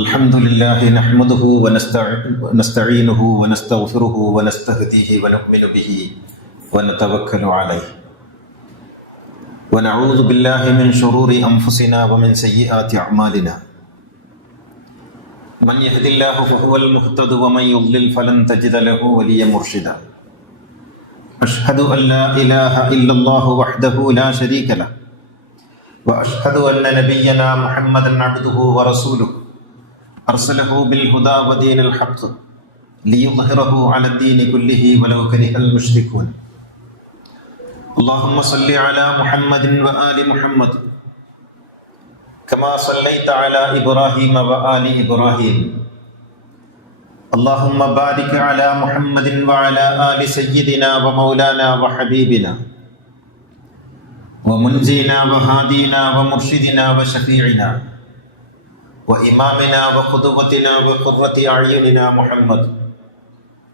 الحمد لله نحمده ونستعينه ونستغفره ونستهديه ونؤمن به ونتوكل عليه ونعوذ بالله من شرور أنفسنا ومن سيئات أعمالنا من يهد الله فهو المهتد ومن يضلل فلن تجد له وليا مرشدا أشهد أن لا إله إلا الله وحده لا شريك له وأشهد أن نبينا محمدا عبده ورسوله أرسله بالهدى ودين الحق ليظهره على الدين كله ولو كره المشركون اللهم صل على محمد وآل محمد كما صليت على إبراهيم وآل إبراهيم اللهم بارك على محمد وعلى آل سيدنا ومولانا وحبيبنا ومنجينا وهادينا ومرشدنا وشفيعنا وإمامنا وقدوتنا وقرة أعيننا محمد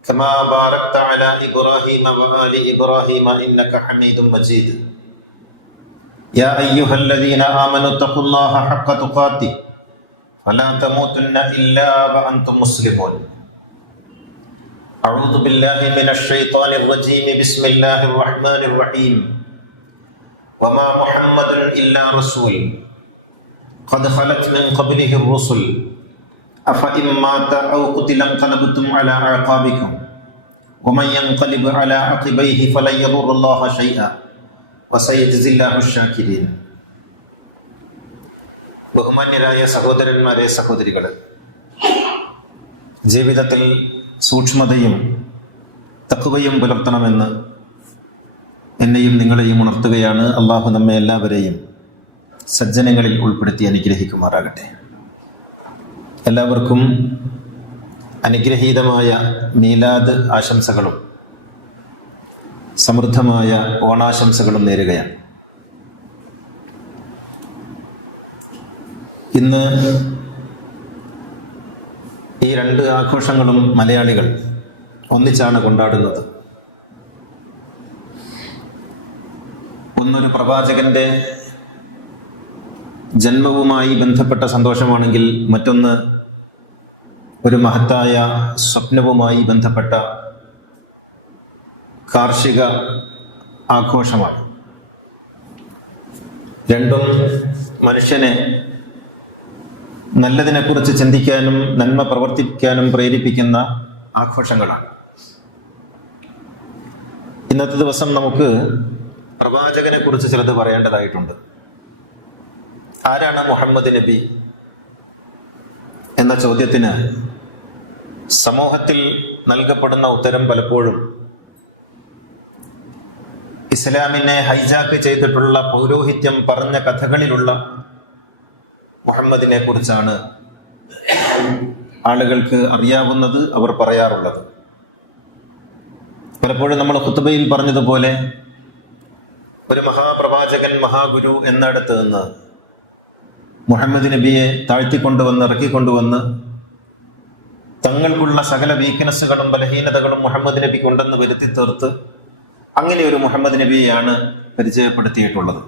كما باركت على إبراهيم وآل إبراهيم إنك حميد مجيد يا أيها الذين آمنوا اتقوا الله حق تقاته فلا تموتن إلا وأنتم مسلمون أعوذ بالله من الشيطان الرجيم بسم الله الرحمن الرحيم وما محمد إلا رسول قد خلت من قبله الرسل أفإن مات أو قتل انقلبتم على أعقابكم ومن ينقلب على عقبيه فلن يضر الله شيئا وسيجزي الله الشاكرين. ബഹുമാന്യരായ സഹോദരന്മാരെ, സഹോദരികളെ, ജീവിതത്തിൽ സൂക്ഷ്മതയും തഖ്വയും പുലർത്തണമെന്ന് എന്നെയും നിങ്ങളെയും ഉണർത്തുകയാണ്. അള്ളാഹു നമ്മെ എല്ലാവരെയും സജ്ജനങ്ങളിൽ ഉൾപ്പെടുത്തി അനുഗ്രഹിക്കുമാറാകട്ടെ. എല്ലാവർക്കും അനുഗ്രഹീതമായ മീലാദ് ആശംസകളും സമൃദ്ധമായ ഓണാശംസകളും നേരുകയാണ്. ഇന്ന് ഈ രണ്ട് ആഘോഷങ്ങളും മലയാളികൾ ഒന്നിച്ചാണ് കൊണ്ടാടുന്നത്. ഒന്നൊരു പ്രവാചകന്റെ ജന്മവുമായി ബന്ധപ്പെട്ട സന്തോഷമാണെങ്കിൽ മറ്റൊന്ന് ഒരു മഹത്തായ സ്വപ്നവുമായി ബന്ധപ്പെട്ട കാർഷിക ആഘോഷമാണ്. രണ്ടും മനുഷ്യനെ നല്ലതിനെക്കുറിച്ച് ചിന്തിക്കാനും നന്മ പ്രവർത്തിക്കാനും പ്രേരിപ്പിക്കുന്ന ആഘോഷങ്ങളാണ്. ഇന്നത്തെ ദിവസം നമുക്ക് പ്രവാചകനെ കുറിച്ച് ചിലത് പറയേണ്ടതായിട്ടുണ്ട്. ആരാണ് മുഹമ്മദ് നബി എന്ന ചോദ്യത്തിന് സമൂഹത്തിൽ നൽകപ്പെടുന്ന ഉത്തരം പലപ്പോഴും ഇസ്ലാമിനെ ഹൈജാക്ക് ചെയ്തിട്ടുള്ള പൗരോഹിത്യം പറഞ്ഞ കഥകളിലുള്ള മുഹമ്മദിനെ കുറിച്ചാണ് ആളുകൾക്ക് അറിയാവുന്നത്, അവർ പറയാറുള്ളത്. പലപ്പോഴും നമ്മൾ ഖുത്ബയിൽ പറഞ്ഞതുപോലെ ഒരു മഹാപ്രവാചകൻ, മഹാഗുരു എന്നിടത്ത് നിന്ന് മുഹമ്മദ് നബിയെ താഴ്ത്തിക്കൊണ്ടുവന്ന് ഇറക്കിക്കൊണ്ടുവന്ന് തങ്ങൾക്കുള്ള സകല വീക്ക്നെസ്സുകളും ബലഹീനതകളും മുഹമ്മദ് നബിക്ക് ഉണ്ടെന്ന് വരുത്തി തീർത്ത് അങ്ങനെ ഒരു മുഹമ്മദ് നബിയെയാണ് പരിചയപ്പെടുത്തിയിട്ടുള്ളത്.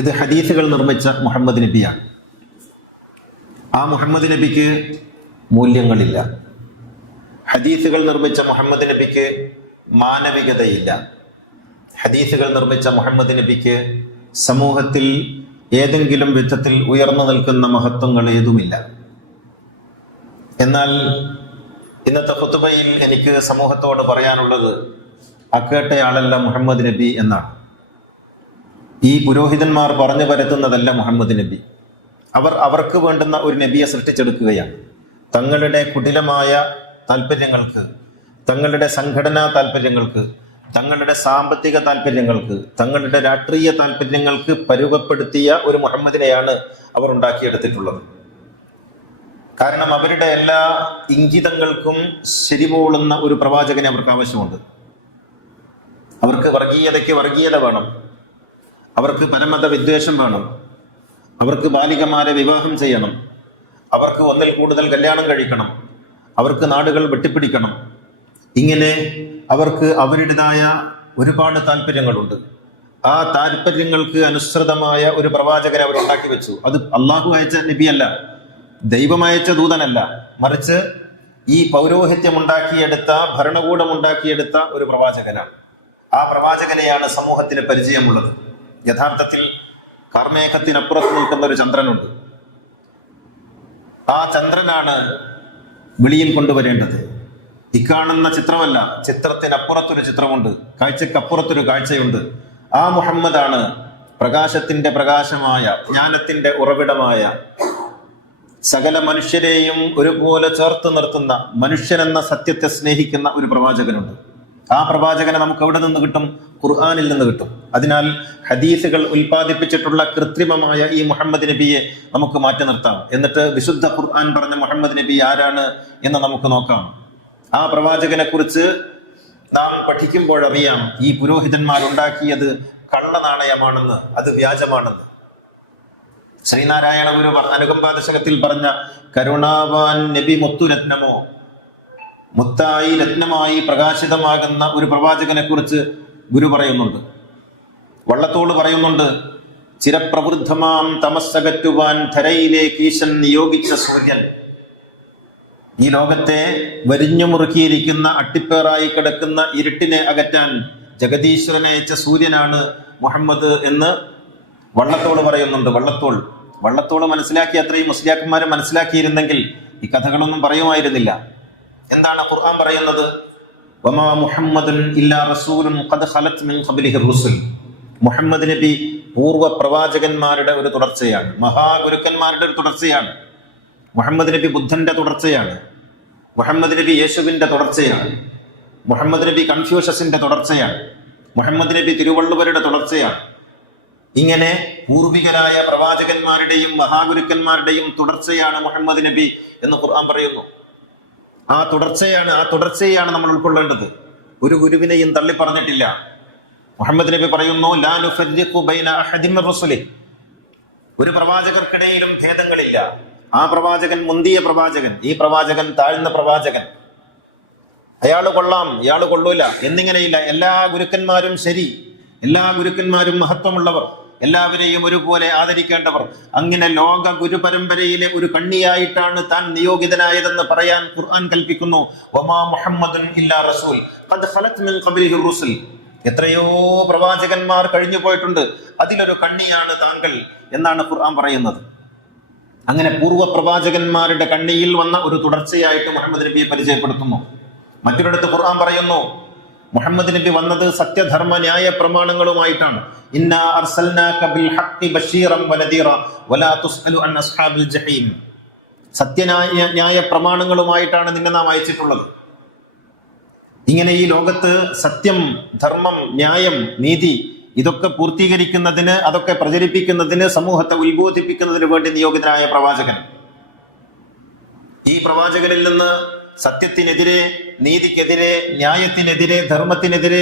ഇത് ഹദീസുകൾ നിർമ്മിച്ച മുഹമ്മദ് നബിയാണ്. ആ മുഹമ്മദ് നബിക്ക് മൂല്യങ്ങളില്ല. ഹദീസുകൾ നിർമ്മിച്ച മുഹമ്മദ് നബിക്ക് മാനവികതയില്ല. ഹദീസുകൾ നിർമ്മിച്ച മുഹമ്മദ് നബിക്ക് സമൂഹത്തിൽ ഏതെങ്കിലും വിധത്തിൽ ഉയർന്നു നിൽക്കുന്ന മഹത്വങ്ങൾ ഏതുമില്ല. എന്നാൽ ഇന്നത്തെ ഖുത്ബയിൽ എനിക്ക് സമൂഹത്തോട് പറയാനുള്ളത് അക്കേട്ടയാളല്ല മുഹമ്മദ് നബി എന്നാണ്. ഈ പുരോഹിതന്മാർ പറഞ്ഞു പരത്തുന്നതല്ല മുഹമ്മദ് നബി. അവർക്ക് വേണ്ടുന്ന ഒരു നബിയെ സൃഷ്ടിച്ചെടുക്കുകയാണ്. തങ്ങളുടെ കുടിലമായ താല്പര്യങ്ങൾക്ക്, തങ്ങളുടെ സംഘടനാ താല്പര്യങ്ങൾക്ക്, തങ്ങളുടെ സാമ്പത്തിക താല്പര്യങ്ങൾക്ക്, തങ്ങളുടെ രാഷ്ട്രീയ താല്പര്യങ്ങൾക്ക് പരുവപ്പെടുത്തിയ ഒരു മുഹമ്മദിനെയാണ് അവർ ഉണ്ടാക്കിയെടുത്തിട്ടുള്ളത്. കാരണം അവരുടെ എല്ലാ ഇംഗിതങ്ങൾക്കും ശരിപോളുന്ന ഒരു പ്രവാചകനെ അവർക്ക് ആവശ്യമുണ്ട്. അവർക്ക് വർഗീയതയ്ക്ക് വർഗീയത വേണം, അവർക്ക് പരമത വിദ്വേഷം വേണം, അവർക്ക് ബാലികമാരെ വിവാഹം ചെയ്യണം, അവർക്ക് ഒന്നിൽ കൂടുതൽ കല്യാണം കഴിക്കണം, അവർക്ക് നാടുകൾ വെട്ടിപ്പിടിക്കണം. ഇങ്ങനെ അവർക്ക് അവരുടേതായ ഒരുപാട് താല്പര്യങ്ങളുണ്ട്. ആ താല്പര്യങ്ങൾക്ക് അനുസൃതമായ ഒരു പ്രവാചകനെ അവർ ഉണ്ടാക്കി വെച്ചു. അത് അള്ളാഹു അയച്ച നബിയല്ല, ദൈവമയച്ച ദൂതനല്ല, മറിച്ച് ഈ പൗരോഹിത്യമുണ്ടാക്കിയെടുത്ത, ഭരണകൂടമുണ്ടാക്കിയെടുത്ത ഒരു പ്രവാചകനാണ്. ആ പ്രവാചകനെയാണ് സമൂഹത്തിന് പരിചയമുള്ളത്. യഥാർത്ഥത്തിൽ കാർമേഘത്തിനപ്പുറത്ത് നിൽക്കുന്ന ഒരു ചന്ദ്രനുണ്ട്. ആ ചന്ദ്രനാണ് വെളിയിൽ കൊണ്ടുവരേണ്ടത്. ഇക്കാണുന്ന ചിത്രമല്ല, ചിത്രത്തിനപ്പുറത്തൊരു ചിത്രമുണ്ട്, കാഴ്ചക്കപ്പുറത്തൊരു കാഴ്ചയുണ്ട്. ആ മുഹമ്മദാണ് പ്രകാശത്തിന്റെ പ്രകാശമായ, ജ്ഞാനത്തിന്റെ ഉറവിടമായ, സകല മനുഷ്യരെയും ഒരുപോലെ ചേർത്ത് നിർത്തുന്ന, മനുഷ്യനെന്ന സത്യത്തെ സ്നേഹിക്കുന്ന ഒരു പ്രവാചകനുണ്ട്. ആ പ്രവാചകനെ നമുക്ക് എവിടെ നിന്ന് കിട്ടും? ഖുർആനിൽ നിന്ന് കിട്ടും. അതിനാൽ ഹദീസുകൾ ഉൽപ്പാദിപ്പിച്ചിട്ടുള്ള കൃത്രിമമായ ഈ മുഹമ്മദ് നബിയെ നമുക്ക് മാറ്റി നിർത്താം. എന്നിട്ട് വിശുദ്ധ ഖുർആൻ പറഞ്ഞ മുഹമ്മദ് നബി ആരാണ് എന്ന് നമുക്ക് നോക്കാം. ആ പ്രവാചകനെ കുറിച്ച് നാം പഠിക്കുമ്പോഴറിയാം ഈ പുരോഹിതന്മാരുണ്ടാക്കിയത് കള്ള നാണയമാണെന്ന്, അത് വ്യാജമാണെന്ന്. ശ്രീനാരായണ ഗുരു അനുകമ്പാ ദശകത്തിൽ പറഞ്ഞ കരുണാവാൻ നബി മുത്തുരത്നമോ, മുത്തായി രത്നമായി പ്രകാശിതമാകുന്ന ഒരു പ്രവാചകനെ കുറിച്ച് ഗുരു പറയുന്നുണ്ട്. വള്ളത്തോൾ പറയുന്നുണ്ട്, ചിരപ്രവൃദ്ധമാം തമസ്സകറ്റുവാൻ ധരയിലേക്ക് ഈശൻ നിയോഗിച്ച സൂര്യൻ. ഈ ലോകത്തെ വരിഞ്ഞു മുറുക്കിയിരിക്കുന്ന, അട്ടിപ്പേറായി കിടക്കുന്ന ഇരുട്ടിനെ അകറ്റാൻ ജഗദീശ്വരനെ അയച്ച സൂര്യനാണ് മുഹമ്മദ് എന്ന് വള്ളത്തോൾ പറയുന്നുണ്ട്. വള്ളത്തോൾ മനസ്സിലാക്കി, അത്രയും മുസ്ലിയാക്കന്മാരെ മനസ്സിലാക്കിയിരുന്നെങ്കിൽ ഈ കഥകളൊന്നും പറയുമായിരുന്നില്ല. എന്താണ് ഖുർആൻ പറയുന്നത്? വമാ മുഹമ്മദുൻ ഇല്ലാ റസൂലുൻ ഖദ് ഖലത് മിൻ ഖബ്ലിഹി റുസുൽ. മുഹമ്മദ് നബി പൂർവ്വ പ്രവാചകന്മാരുടെ ഒരു തുടർച്ചയാണ്, മഹാഗുരുക്കന്മാരുടെ ഒരു തുടർച്ചയാണ്. മുഹമ്മദ് നബി ബുദ്ധന്റെ തുടർച്ചയാണ്, മുഹമ്മദ് നബി യേശുവിന്റെ തുടർച്ചയാണ്, മുഹമ്മദ് നബി കൺഫ്യൂഷ്യസിന്റെ തുടർച്ചയാണ്, മുഹമ്മദ് നബി തിരുവള്ളുവരുടെ തുടർച്ചയാണ്. ഇങ്ങനെ പൂർവികരായ പ്രവാചകന്മാരുടെയും മഹാഗുരുക്കന്മാരുടെയും തുടർച്ചയാണ് മുഹമ്മദ് നബി എന്ന് ഖുർആൻ പറയുന്നു. ആ തുടർച്ചയാണ് നമ്മൾ ഉൾക്കൊള്ളേണ്ടത്. ഒരു ഗുരുവിനെയും തള്ളി പറഞ്ഞിട്ടില്ല. മുഹമ്മദ് നബി പറയുന്നു, ലാ നുഫർരിഖു ബൈന അഹദിൻ മിർ റസുലിഹി. ഒരു പ്രവാചകർക്കിടയിലും ഭേദങ്ങളില്ല. ആ പ്രവാചകൻ മുന്തിയ പ്രവാചകൻ, ഈ പ്രവാചകൻ താഴ്ന്ന പ്രവാചകൻ, അയാള് കൊള്ളാം, ഇയാള് കൊള്ളൂല എന്നിങ്ങനെയില്ല. എല്ലാ ഗുരുക്കന്മാരും ശരി, എല്ലാ ഗുരുക്കന്മാരും മഹത്വമുള്ളവർ, എല്ലാവരെയും ഒരുപോലെ ആദരിക്കേണ്ടവർ. അങ്ങനെ ലോക ഗുരു പരമ്പരയിലെ ഒരു കണ്ണിയായിട്ടാണ് താൻ നിയോഗിതനായതെന്ന് പറയാൻ ഖുർആൻ കൽപ്പിക്കുന്നു. വമാ മുഹമ്മദുൻ ഇല്ലാ റസൂൽ ഖദ് ഖലത് മിൻ ഖബ്ലിഹി റുസുൽ. എത്രയോ പ്രവാചകന്മാർ കഴിഞ്ഞു പോയിട്ടുണ്ട്, അതിലൊരു കണ്ണിയാണ് താങ്കൾ എന്നാണ് ഖുർആൻ പറയുന്നത്. അങ്ങനെ പൂർവ്വ പ്രവാചകന്മാരുടെ കണ്ണിയിൽ വന്ന ഒരു തുടർച്ചയായിട്ട് മുഹമ്മദ് നബിയെ പരിചയപ്പെടുത്തുന്നു. മറ്റൊരിടത്ത് ഖുർആൻ പറയുന്നു, മുഹമ്മദ് നബി വന്നത് സത്യധർമ്മ ന്യായ പ്രമാണങ്ങളുമായിട്ടാണ്. ഇന്നാ അർസൽനാക ബിൽ ഹഖ്ഖി ബശീറൻ വനദീറ വലാ തുസ്അലു അൻ അസ്ഹാബിൽ ജഹീം. സത്യന്യായ പ്രമാണങ്ങളുമായിട്ടാണ് നിന്നെ നാം അയച്ചിട്ടുള്ളത്. ഇങ്ങനെ ഈ ലോകത്ത് സത്യം, ധർമ്മം, ന്യായം, നീതി ഇതൊക്കെ പൂർത്തീകരിക്കുന്നതിന്, അതൊക്കെ പ്രചരിപ്പിക്കുന്നതിന്, സമൂഹത്തെ ഉത്ബോധിപ്പിക്കുന്നതിന് വേണ്ടി നിയോഗിതനായ പ്രവാചകൻ. ഈ പ്രവാചകനിൽ നിന്ന് സത്യത്തിനെതിരെ, നീതിക്കെതിരെ, ന്യായത്തിനെതിരെ, ധർമ്മത്തിനെതിരെ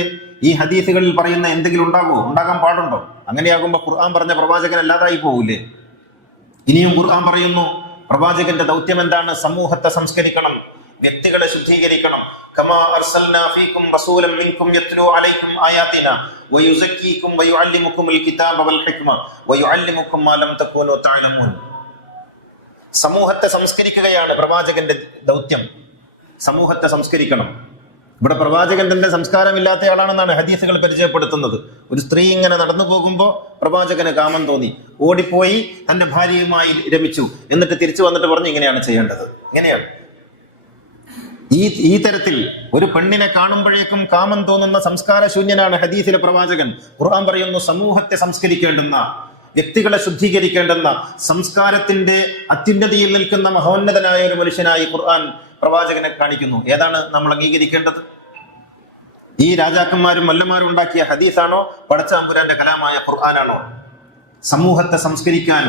ഈ ഹദീസുകളിൽ പറയുന്ന എന്തെങ്കിലും ഉണ്ടാകുമോ? ഉണ്ടാകാൻ പാടുണ്ടോ? അങ്ങനെയാകുമ്പോ ഖുർആൻ പറഞ്ഞ പ്രവാചകൻ അല്ലാതായി പോകൂലേ? ഇനിയും ഖുർആൻ പറയുന്നു, പ്രവാചകന്റെ ദൗത്യം എന്താണ്? സമൂഹത്തെ സംസ്കരിക്കണം, വ്യക്തികളെ ശുദ്ധീകരിക്കണം. കമാ അർസൽനാ ഫീകും റസൂലൻ മിൻകും യത്ലൂ അലൈക്കും ആയാതിനാ വയുസക്കീകും വയുഅല്ലിമുകുമുൽ കിതാബ വൽ ഹിക്മ വയുഅല്ലിമുകും മാ ലം തകൂനൂ തഅലമൂൻ. സമൂഹത്തെ സംസ്കരിക്കുകയാണ് പ്രവാചകന്റെ ദൗത്യം. സമൂഹത്തെ സംസ്കരിക്കണം. ഇവിടെ പ്രവാചകൻ തന്റെ സംസ്കാരമില്ലാത്തയാളാണെന്നാണ് ഹദീസുകൾ പരിചയപ്പെടുത്തുന്നത്. ഒരു സ്ത്രീ ഇങ്ങനെ നടന്നു പോകുമ്പോൾ പ്രവാചകന് കാമം തോന്നി, ഓടിപ്പോയി തന്റെ ഭാര്യയുമായി രമിച്ചു, എന്നിട്ട് തിരിച്ചു വന്നിട്ട് പറഞ്ഞു ഇങ്ങനെയാണ് ചെയ്യേണ്ടത്. ഇങ്ങനെയാണ് ഈ തരത്തിൽ ഒരു പെണ്ണിനെ കാണുമ്പോഴേക്കും കാമം തോന്നുന്ന സംസ്കാരശൂന്യനാണ് ഹദീസിലെ പ്രവാചകൻ. ഖുർആൻ പറയുന്നു, സമൂഹത്തെ സംസ്കരിക്കേണ്ടുന്ന, വ്യക്തികളെ ശുദ്ധീകരിക്കേണ്ടുന്ന, സംസ്കാരത്തിന്റെ അത്യുന്നതിയിൽ നിൽക്കുന്ന മഹോന്നതനായ ഒരു മനുഷ്യനായി ഖുർആൻ പ്രവാചകനെ കാണിക്കുന്നു. ഏതാണ് നമ്മൾ അംഗീകരിക്കേണ്ടത്? ഈ രാജാക്കന്മാരും മല്ലന്മാരും ഉണ്ടാക്കിയ ഹദീസാണോ, പടച്ച അമ്പുരാന്റെ കലാമായ ഖുർആനാണോ? സമൂഹത്തെ സംസ്കരിക്കാൻ,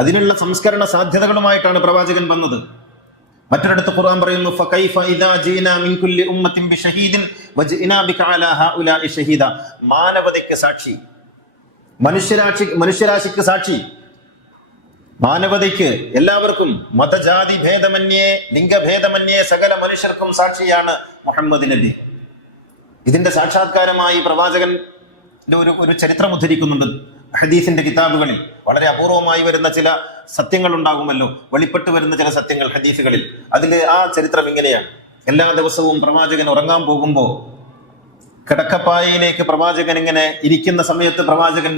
അതിനുള്ള സംസ്കരണ സാധ്യതകളുമായിട്ടാണ് പ്രവാചകൻ വന്നത്. മറ്റൊരിടത്ത് ഖുർആൻ പറയുന്നു, ഫകൈഫ ഇദാ ജീനാ മിൻ കുല്ലി ഉമ്മത്തിൻ ബിശഹീദിൻ വജിനാ ബിക അലാ ഹഉലാഇ ഷഹീദ. മാനവതയ്ക്ക് സാക്ഷി, മനുഷ്യരാശിക്ക് സാക്ഷി, മാനവതയ്ക്ക്, എല്ലാവർക്കും, മതജാതി ഭേദമന്യേ, ലിംഗഭേദമന്യേ സകല മനുഷ്യർക്കും സാക്ഷിയാണ് മുഹമ്മദ് നബി. ഇതിന്റെ സാക്ഷാത്കാരമായി പ്രവാചകന്റെ ഒരു ചരിത്രം ഉദ്ധരിക്കുന്നുണ്ട്. ഹദീസിന്റെ കിതാബുകളിൽ വളരെ അപൂർവമായി വരുന്ന ചില സത്യങ്ങൾ ഉണ്ടാകുമല്ലോ, വെളിപ്പെട്ട് വരുന്ന ചില സത്യങ്ങൾ ഹദീസുകളിൽ. അതിൽ ആ ചരിത്രം ഇങ്ങനെയാണ്: എല്ലാ ദിവസവും പ്രവാചകൻ ഉറങ്ങാൻ പോകുമ്പോൾ കിടക്കപ്പായയിലേക്ക് പ്രവാചകൻ ഇങ്ങനെ ഇരിക്കുന്ന സമയത്ത് പ്രവാചകൻ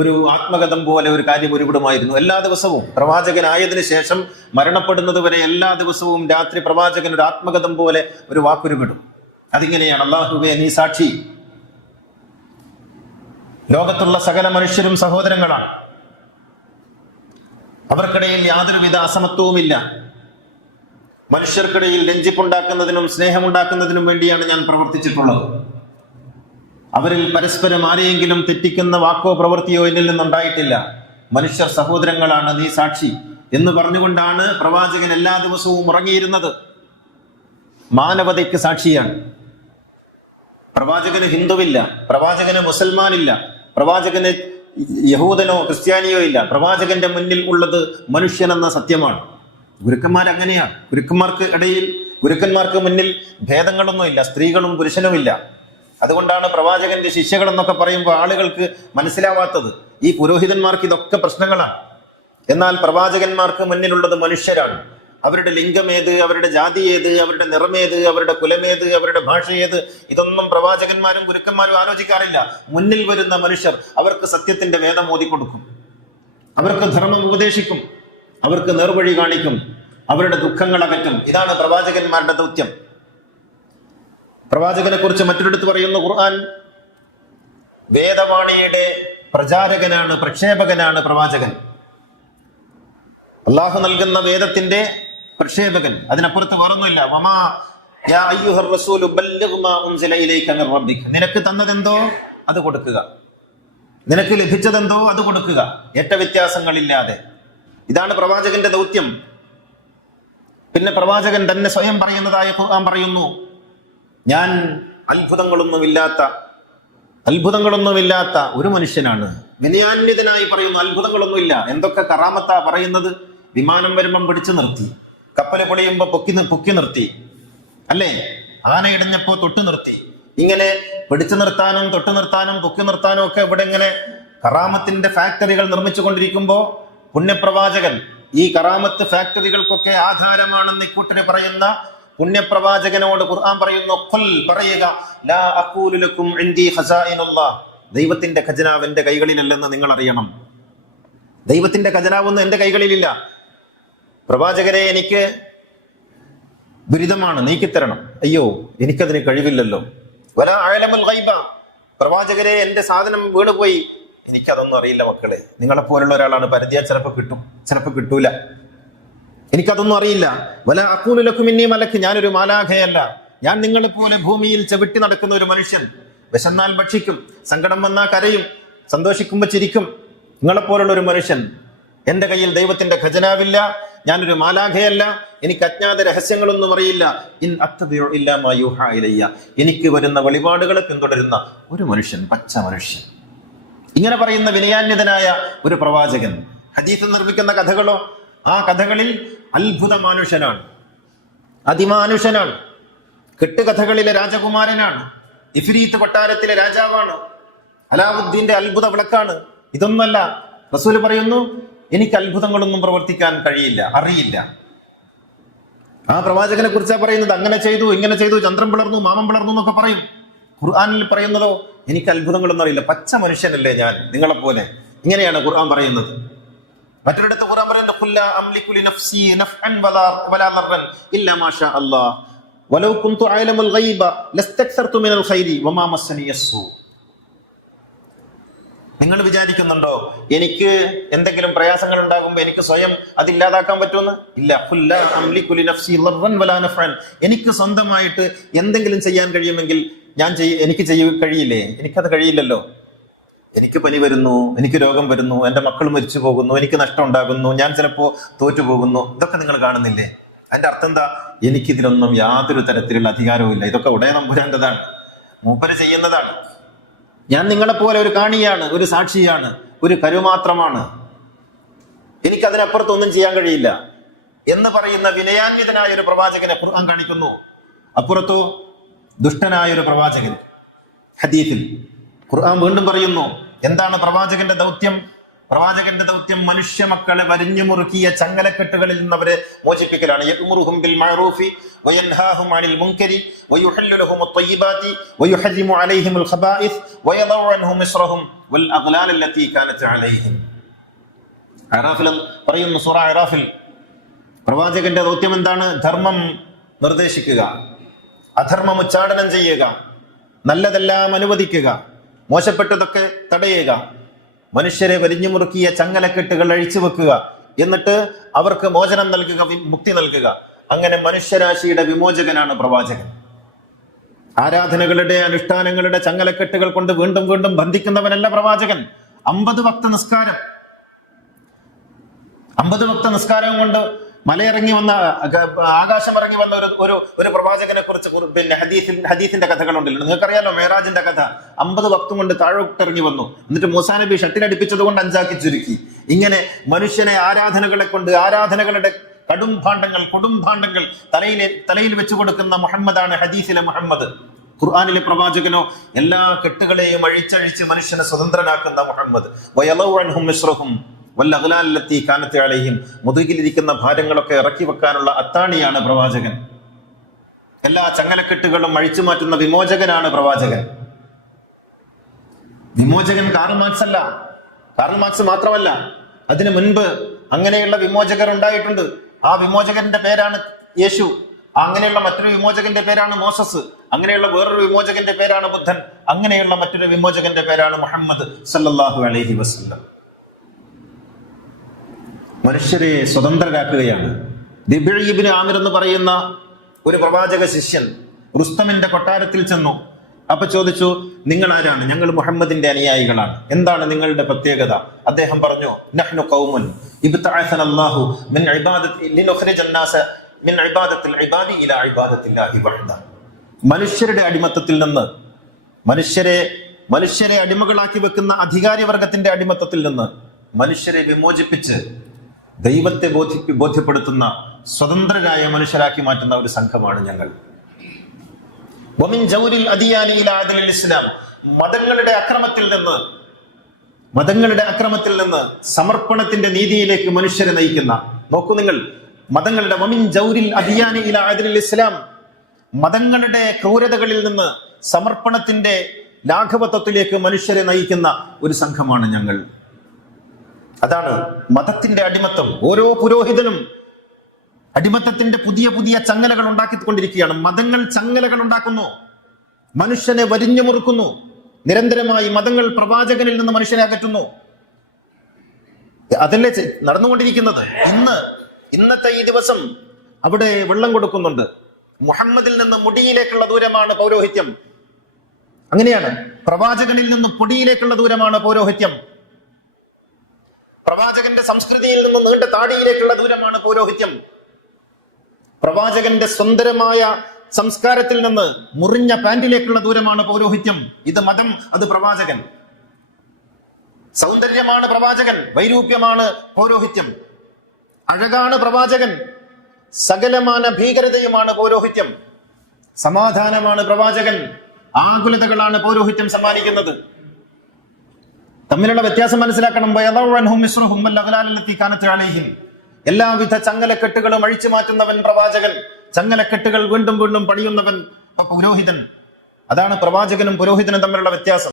ഒരു ആത്മകഥം പോലെ ഒരു കാര്യം ഉരുവിടുമായിരുന്നു. എല്ലാ ദിവസവും പ്രവാചകനായതിനു ശേഷം മരണപ്പെടുന്നത് വരെ എല്ലാ ദിവസവും രാത്രി പ്രവാചകൻ ഒരു ആത്മകഥം പോലെ ഒരു വാക്കുരുവിടും. അതിങ്ങനെയാണ്: അല്ലാഹുവേ, നീ സാക്ഷി, ലോകത്തുള്ള സകല മനുഷ്യരും സഹോദരങ്ങളാണ്, അവർക്കിടയിൽ യാതൊരുവിധ അസമത്വവുമില്ല. മനുഷ്യർക്കിടയിൽ രഞ്ജിപ്പുണ്ടാക്കുന്നതിനും സ്നേഹമുണ്ടാക്കുന്നതിനും വേണ്ടിയാണ് ഞാൻ പ്രവർത്തിച്ചിട്ടുള്ളത്. അവരിൽ പരസ്പരം ആരെയെങ്കിലും തെറ്റിക്കുന്ന വാക്കോ പ്രവൃത്തിയോ എന്നിൽ നിന്നുണ്ടായിട്ടില്ല. മനുഷ്യർ സഹോദരങ്ങളാണ്, നീ സാക്ഷി എന്ന് പറഞ്ഞുകൊണ്ടാണ് പ്രവാചകൻ എല്ലാ ദിവസവും ഉറങ്ങിയിരുന്നത്. മാനവതയ്ക്ക് സാക്ഷിയാണ്. പ്രവാചകന് ഹിന്ദുവില്ല, പ്രവാചകന് മുസൽമാനില്ല, പ്രവാചകന് യഹൂദനോ ക്രിസ്ത്യാനിയോ ഇല്ല. പ്രവാചകന്റെ മുന്നിൽ ഉള്ളത് മനുഷ്യനെന്ന സത്യമാണ്. ഗുരുക്കന്മാർ അങ്ങനെയാണ്. ഗുരുക്കന്മാർക്ക് മുന്നിൽ ഭേദങ്ങളൊന്നുമില്ല, സ്ത്രീകളും പുരുഷനുമില്ല. അതുകൊണ്ടാണ് പ്രവാചകന്റെ ശിഷ്യകൾ എന്നൊക്കെ പറയുമ്പോൾ ആളുകൾക്ക് മനസ്സിലാവാത്തത്. ഈ പുരോഹിതന്മാർക്ക് ഇതൊക്കെ പ്രശ്നങ്ങളാണ്. എന്നാൽ പ്രവാചകന്മാർക്ക് മുന്നിലുള്ളത് മനുഷ്യരാണ്. അവരുടെ ലിംഗമേത്, അവരുടെ ജാതി ഏത്, അവരുടെ നിറമേത്, അവരുടെ കുലമേത്, അവരുടെ ഭാഷ ഏത്, ഇതൊന്നും പ്രവാചകന്മാരും ഗുരുക്കന്മാരും ആലോചിക്കാറില്ല. മുന്നിൽ വരുന്ന മനുഷ്യർ അവർക്ക് സത്യത്തിന്റെ വേദം ഓതിക്കൊടുക്കും, അവർക്ക് ധർമ്മം ഉപദേശിക്കും, അവർക്ക് നേർവഴി കാണിക്കും, അവരുടെ ദുഃഖങ്ങൾ അകറ്റും. ഇതാണ് പ്രവാചകന്മാരുടെ ദൗത്യം. പ്രവാചകനെ കുറിച്ച് മറ്റൊരിടത്ത് പറയുന്നു ഖുർആൻ, വേദവാണിയുടെ പ്രചാരകനാണ്, പ്രക്ഷേപകനാണ് പ്രവാചകൻ. അള്ളാഹു നൽകുന്ന വേദത്തിന്റെ പ്രക്ഷേപകൻ. അതിനപ്പുറത്ത് വേറൊന്നുമില്ല. വമാ യാ അയ്യുഹർ റസൂലു ബല്ലിഗ് മാ ഉൻസില ഇലൈക മിർ റബ്ബിക്. നിനക്ക് തന്നതെന്തോ അത് കൊടുക്കുക, നിനക്ക് ലഭിച്ചതെന്തോ അത് കൊടുക്കുക, ഏറ്റവ്യത്യാസങ്ങളില്ലാതെ. ഇതാണ് പ്രവാചകന്റെ ദൗത്യം. പിന്നെ പ്രവാചകൻ തന്നെ സ്വയം പറയുന്നതായ ഖുർആൻ പറയുന്നു, ഞാൻ അത്ഭുതങ്ങളൊന്നുമില്ലാത്ത ഒരു മനുഷ്യനാണ്. വിനയാന്വിതനായി പറയുന്നു, അത്ഭുതങ്ങളൊന്നുമില്ല. എന്തൊക്കെ കറാമത്താ പറയുന്നത്. വിമാനം വരുമ്പം പിടിച്ചു നിർത്തി, കപ്പല് പൊളിയുമ്പോ പൊക്കി നിർത്തി, അല്ലേ? ആന ഇടഞ്ഞപ്പോ തൊട്ടു നിർത്തി. ഇങ്ങനെ പിടിച്ചു നിർത്താനും തൊട്ടു നിർത്താനും പൊക്കി നിർത്താനും ഒക്കെ ഇവിടെ ഇങ്ങനെ കറാമത്തിന്റെ ഫാക്ടറികൾ നിർമ്മിച്ചു കൊണ്ടിരിക്കുമ്പോ പുണ്യപ്രവാചകൻ ഈ കറാമത്ത് ഫാക്ടറികൾക്കൊക്കെ ആധാരമാണെന്ന് ഇക്കൂട്ടര് പറയുന്ന പുണ്യപ്രവാചകനോട് ഖുർആൻ പറയുന്നു, ഖുൽ, പറയുക, ലാ അഖൂലു ലക്കും ഇൻദി ഖസാഇനുല്ലാഹ്. ദൈവത്തിന്റെ ഖജനാവ് എന്റെ കൈകളിലല്ലെന്ന് നിങ്ങൾ അറിയണം. ദൈവത്തിന്റെ ഖജനാവൊന്നും എന്റെ കൈകളിലില്ല. പ്രവാചകരെ, എനിക്ക് ദുരിതമാണ്, നീക്കിത്തരണം. അയ്യോ, എനിക്കതിന് കഴിവില്ലല്ലോ. വലാ അഅലമുൽ ഗൈബ. പ്രവാചകരെ, എന്റെ സാധനം വീണുപോയി, എനിക്കതൊന്നും അറിയില്ല മക്കളെ. നിങ്ങളെപ്പോലുള്ള ഒരാളാണ്, പരതിയാൽ ചിലപ്പോൾ കിട്ടും, ചിലപ്പോൾ കിട്ടൂല. എനിക്കതൊന്നും അറിയില്ല. വലാ അഖൂലു ലക്കും ഇന്നി മലക്ക്. ഞാനൊരു മാലാഖയല്ല. ഞാൻ നിങ്ങളെപ്പോലെ ഭൂമിയിൽ ചവിട്ടി നടക്കുന്ന ഒരു മനുഷ്യൻ. വിശന്നാൽ ഭക്ഷിക്കും, സങ്കടം വന്നാൽ കരയും, സന്തോഷിക്കുമ്പോൾ ചിരിക്കും. നിങ്ങളെപ്പോലുള്ള ഒരു മനുഷ്യൻ. എന്റെ കയ്യിൽ ദൈവത്തിന്റെ ഖജനാവില്ല, ഞാനൊരു മാലാഖയല്ല, എനിക്ക് അജ്ഞാത രഹസ്യങ്ങളൊന്നും അറിയില്ല. ഇൻ അത്തബിഉ ഇല്ലാ മാ യൂഹാ ഇലയ്യ. എനിക്ക് വരുന്ന വെളിപാടുകളെ പിന്തുടരുന്ന ഒരു മനുഷ്യൻ, പച്ച മനുഷ്യൻ. ഇങ്ങനെ പറയുന്ന വിനയാന്വിതനായ ഒരു പ്രവാചകൻ. ഹദീസ് നിർമ്മിക്കുന്ന കഥകളോ, ആ കഥകളിൽ അത്ഭുത മാനുഷനാണ്, അതിമാനുഷനാണ്. കെട്ടുകഥകളിലെ രാജകുമാരനാണ്, ഇഫ്രീത്ത് കൊട്ടാരത്തിലെ രാജാവാണ്, അലാവുദ്ദീന്റെ അത്ഭുത വിളക്കാണ്. ഇതൊന്നല്ല. റസൂൽ പറയുന്നു, എനിക്ക് അത്ഭുതങ്ങളൊന്നും പ്രവർത്തിക്കാൻ കഴിയില്ല, അറിയില്ല. ആ പ്രവാചകനെ കുറിച്ചാ പറയുന്നത്. അങ്ങനെ ചെയ്തു, ഇങ്ങനെ ചെയ്തു, ചന്ദ്രൻ പിളർന്നു, മാമൻ പിളർന്നു എന്നൊക്കെ പറയും. ഖുർആനിൽ പറയുന്നതോ, എനിക്ക് അത്ഭുതങ്ങളൊന്നും അറിയില്ല, പച്ച മനുഷ്യനല്ലേ ഞാൻ, നിങ്ങളെപ്പോലെ. ഇങ്ങനെയാണ് ഖുർആൻ പറയുന്നത്. മറ്റൊരിടത്ത് ഖുർആൻ പറയുന്നത്, ഖുൽ ലാ അംലികു ലിനഫ്സി നഫ്അൻ വലാ ദർറൻ ഇല്ലാ മാ ഷാ അല്ലാഹ് വലൗ കുന്തു അഅലമുൽ ഗൈബ ലസ്തക്സർതു മിനൽ ഖൈരി വമാ മസ്സനിയസ്സൂ. നിങ്ങൾ വിചാരിക്കുന്നുണ്ടോ എനിക്ക് എന്തെങ്കിലും പ്രയാസങ്ങൾ ഉണ്ടാകുമ്പോൾ എനിക്ക് സ്വയം അതില്ലാതാക്കാൻ പറ്റുമെന്ന്? ഇല്ല. ഖുൽ ലാ അംലികു ലിനഫ്സി ദർറൻ വലാ നഫ്അൻ. എനിക്ക് സ്വന്തമായിട്ട് എന്തെങ്കിലും ചെയ്യാൻ കഴിയുമെങ്കിൽ എനിക്ക് കഴിയില്ലേ? എനിക്കത് കഴിയില്ലല്ലോ. എനിക്ക് പനി വരുന്നു, എനിക്ക് രോഗം വരുന്നു, എൻ്റെ മക്കൾ മരിച്ചു പോകുന്നു, എനിക്ക് നഷ്ടം ഉണ്ടാകുന്നു, ഞാൻ ചിലപ്പോ തോറ്റു പോകുന്നു. ഇതൊക്കെ നിങ്ങൾ കാണുന്നില്ലേ? അതിന്റെ അർത്ഥം എന്താ? എനിക്കിതിലൊന്നും യാതൊരു തരത്തിലുള്ള അധികാരവും ഇല്ല. ഇതൊക്കെ ഉടയ നമ്പുരാൻ്റെതാണ്, മൂപ്പര് ചെയ്യുന്നതാണ്. ഞാൻ നിങ്ങളെപ്പോലെ ഒരു കാണിയാണ്, ഒരു സാക്ഷിയാണ്, ഒരു കരുമാത്രമാണ്. എനിക്കതിനപ്പുറത്തൊന്നും ചെയ്യാൻ കഴിയില്ല എന്ന് പറയുന്ന വിനയാന്വിതനായ ഒരു പ്രവാചകനെ ഖുർആൻ കാണിക്കുന്നു. അപ്പുറത്തോ ദുഷ്ടനായ ഒരു പ്രവാചകൻ. ഹദീസിൽ ഖുർആൻ വീണ്ടും പറയുന്നു, എന്താണ് പ്രവാചകന്റെ ദൗത്യം? പ്രവാചകന്റെ ദൗത്യം മനുഷ്യ മക്കളെ വരിഞ്ഞു മുറുക്കിയ ചങ്ങലക്കെട്ടുകളിൽ നിന്ന് അവരെ മോചിപ്പിക്കലാണ്. യഅ്മുറുഹും ബിൽ മഅറൂഫി വയൻഹാഹും അനിൽ മുൻകരി വയുഹല്ലു ലഹും അത്വയ്യിബാതി വയുഹർരിമു അലൈഹിമുൽ ഖബായിസ് വയദഉ അൻഹും ഇസ്റഹും വൽ അഗ്ലാൽ അല്ലതി കാനത് അലൈഹിം. അറാഫിൽ പറയുന്നു, സൂറ അറാഫിൽ പ്രവാചകന്റെ ദൗത്യം എന്താണ്? ധർമ്മം നിർദ്ദേശിക്കുക, അധർമ്മം ഉച്ചാടനം ചെയ്യുക, നല്ലതെല്ലാം അനുവദിക്കുക, മോശപ്പെട്ടതൊക്കെ തടയുക, മനുഷ്യരെ വലിഞ്ഞു മുറുക്കിയ ചങ്ങലക്കെട്ടുകൾ അഴിച്ചു വെക്കുക, എന്നിട്ട് അവർക്ക് മോചനം നൽകുക, മുക്തി നൽകുക. അങ്ങനെ മനുഷ്യരാശിയുടെ വിമോചകനാണ് പ്രവാചകൻ. ആരാധനകളുടെ അനുഷ്ഠാനങ്ങളുടെ ചങ്ങലക്കെട്ടുകൾ കൊണ്ട് വീണ്ടും വീണ്ടും ബന്ധിക്കുന്നവനല്ല പ്രവാചകൻ. 50 വക്ത നിസ്കാരം, 50 വക്ത നിസ്കാരം കൊണ്ട് മലയിറങ്ങി വന്ന, ആകാശം ഇറങ്ങി വന്ന ഒരു പ്രവാചകനെ കുറിച്ച് പിന്നെ ഹദീസിന്റെ കഥകളുണ്ടല്ലോ. നിങ്ങൾക്കറിയാലോ മേറാജിന്റെ കഥ. 50 വക്തും കൊണ്ട് താഴോട്ടിറങ്ങി വന്നു. എന്നിട്ട് മൂസാ നബി ഷട്ടിലടിപ്പിച്ചത് കൊണ്ട് 5 ആക്കി ചുരുക്കി. ഇങ്ങനെ മനുഷ്യനെ ആരാധനകളെ കൊണ്ട്, ആരാധനകളുടെ കൊടുംഭാണ്ഡങ്ങൾ തലയിൽ വെച്ചു കൊടുക്കുന്ന മുഹമ്മദാണ് ഹദീസിലെ മുഹമ്മദ്. ഖുർആനിലെ പ്രവാചകനോ എല്ലാ കെട്ടുകളെയും അഴിച്ചഴിച്ച് മനുഷ്യനെ സ്വതന്ത്രനാക്കുന്ന മുഹമ്മദ്. വയളഉ അൻഹും ഇസ്റഹും വൽ അഗ്ലാൽ അല്ലതി കാനത് അലൈഹിം. മുതുകിലിരിക്കുന്ന ഭാരങ്ങളൊക്കെ ഇറക്കി വെക്കാനുള്ള അത്താണിയാണ് പ്രവാചകൻ. എല്ലാ ചങ്ങലക്കെട്ടുകളും അഴിച്ചു മാറ്റുന്ന വിമോചകനാണ് പ്രവാചകൻ. വിമോചകൻ കാറൽ മാർക്സ് അല്ല. കാറൽ മാർക്സ് മാത്രമല്ല, അതിനു മുൻപ് അങ്ങനെയുള്ള വിമോചകർ ഉണ്ടായിട്ടുണ്ട്. ആ വിമോചകന്റെ പേരാണ് യേശു. അങ്ങനെയുള്ള മറ്റൊരു വിമോചകന്റെ പേരാണ് മോസസ്. അങ്ങനെയുള്ള വേറൊരു വിമോചകന്റെ പേരാണ് ബുദ്ധൻ. അങ്ങനെയുള്ള മറ്റൊരു വിമോചകന്റെ പേരാണ് മുഹമ്മദ് സല്ലല്ലാഹു അലൈഹി വസല്ലം. മനുഷ്യരെ സ്വതന്ത്രരാക്കുകയാണ്. ദിബിഇ ഇബ്നു ആമിർ എന്ന് പറയുന്ന ഒരു പ്രവാചക ശിഷ്യൻ റുസ്തമിന്റെ കൊട്ടാരത്തിൽ ചെന്നു. അപ്പൊ ചോദിച്ചു, നിങ്ങൾ ആരാണ്? ഞങ്ങൾ മുഹമ്മദിന്റെ അനുയായികളാണ്. എന്താണ് നിങ്ങളുടെ പ്രത്യേകത? അദ്ദേഹം പറഞ്ഞു, നഹ്നു ഖൗമുൻ ഇബ്തഅസന അല്ലാഹു മിൻ ഇബാദത്തി ലിനുഖ്രിജ അന്നാസ മിൻ ഇബാദത്തിൽ ഇബാദി ഇലാ ഇബാദത്തില്ലാഹി വഹ്ദ. മനുഷ്യരുടെ അടിമത്തത്തിൽ നിന്ന്, മനുഷ്യരെ അടിമകളാക്കി വെക്കുന്ന അധികാരി വർഗത്തിന്റെ അടിമത്തത്തിൽ നിന്ന് മനുഷ്യരെ വിമോചിപ്പിച്ച് ദൈവത്തെ ബോധ്യപ്പെടുത്തുന്ന സ്വതന്ത്രരായ മനുഷ്യരാക്കി മാറ്റുന്ന ഒരു സംഘമാണ് ഞങ്ങൾ. വമിൻ ജൗരിൽ അദിയാനി ഇലാ അദ്ലിൽ ഇസ്ലാം. മതങ്ങളുടെ അക്രമത്തിൽ നിന്ന് സമർപ്പണത്തിന്റെ നീതിയിലേക്ക് മനുഷ്യരെ നയിക്കുന്ന, നോക്കൂ നിങ്ങൾ, മതങ്ങളുടെ വമിൻ ജൗരിൽ അദിയാനി ഇലാ അദ്ലിൽ ഇസ്ലാം, മതങ്ങളുടെ ക്രൂരതകളിൽ നിന്ന് സമർപ്പണത്തിന്റെ ലാഘവത്വത്തിലേക്ക് മനുഷ്യരെ നയിക്കുന്ന ഒരു സംഘമാണ് ഞങ്ങൾ. അതാണ് മതത്തിന്റെ അടിമത്തം. ഓരോ പുരോഹിതനും അടിമത്തത്തിന്റെ പുതിയ പുതിയ ചങ്ങലകൾ ഉണ്ടാക്കിക്കൊണ്ടിരിക്കുകയാണ്. മതങ്ങൾ ചങ്ങലകൾ ഉണ്ടാക്കുന്നു, മനുഷ്യനെ വരിഞ്ഞു മുറുക്കുന്നു. നിരന്തരമായി മതങ്ങൾ പ്രവാചകനിൽ നിന്ന് മനുഷ്യനെ അകറ്റുന്നു. അതല്ലേ നടന്നുകൊണ്ടിരിക്കുന്നത്. ഇന്നത്തെ ഈ ദിവസം അവിടെ വെള്ളം കൊടുക്കുന്നുണ്ട്. മുഹമ്മദിൽ നിന്ന് മുടിയിലേക്കുള്ള ദൂരമാണ് പൗരോഹിത്യം. അങ്ങനെയാണ്. പ്രവാചകനിൽ നിന്ന് പൊടിയിലേക്കുള്ള ദൂരമാണ് പൗരോഹിത്യം. പ്രവാചകന്റെ സംസ്കൃതിയിൽ നിന്ന് നീണ്ട താടിയിലേക്കുള്ള ദൂരമാണ് പൗരോഹിത്യം. പ്രവാചകന്റെ സുന്ദരമായ സംസ്കാരത്തിൽ നിന്ന് മുറിഞ്ഞ പാന്റിലേക്കുള്ള ദൂരമാണ് പൗരോഹിത്യം. ഇത് മതം, അത് പ്രവാചകൻ. സൗന്ദര്യമാണ് പ്രവാചകൻ, വൈരൂപ്യമാണ് പൗരോഹിത്യം. അഴകാണ് പ്രവാചകൻ, സകലമാന ഭീകരതയുമാണ് പൗരോഹിത്യം. സമാധാനമാണ് പ്രവാചകൻ, ആകുലതകളാണ് പൗരോഹിത്യം സമ്മാനിക്കുന്നത്. തമ്മിലുള്ള വ്യത്യാസം മനസ്സിലാക്കണം. എല്ലാവിധ ചങ്ങലക്കെട്ടുകളും അഴിച്ചു മാറ്റുന്നവൻ പ്രവാചകൻ, ചങ്ങലക്കെട്ടുകൾ വീണ്ടും വീണ്ടും പണിയുന്നവൻ പൗരോഹിതൻ. അതാണ് പ്രവാചകനും പുരോഹിതനും തമ്മിലുള്ള വ്യത്യാസം.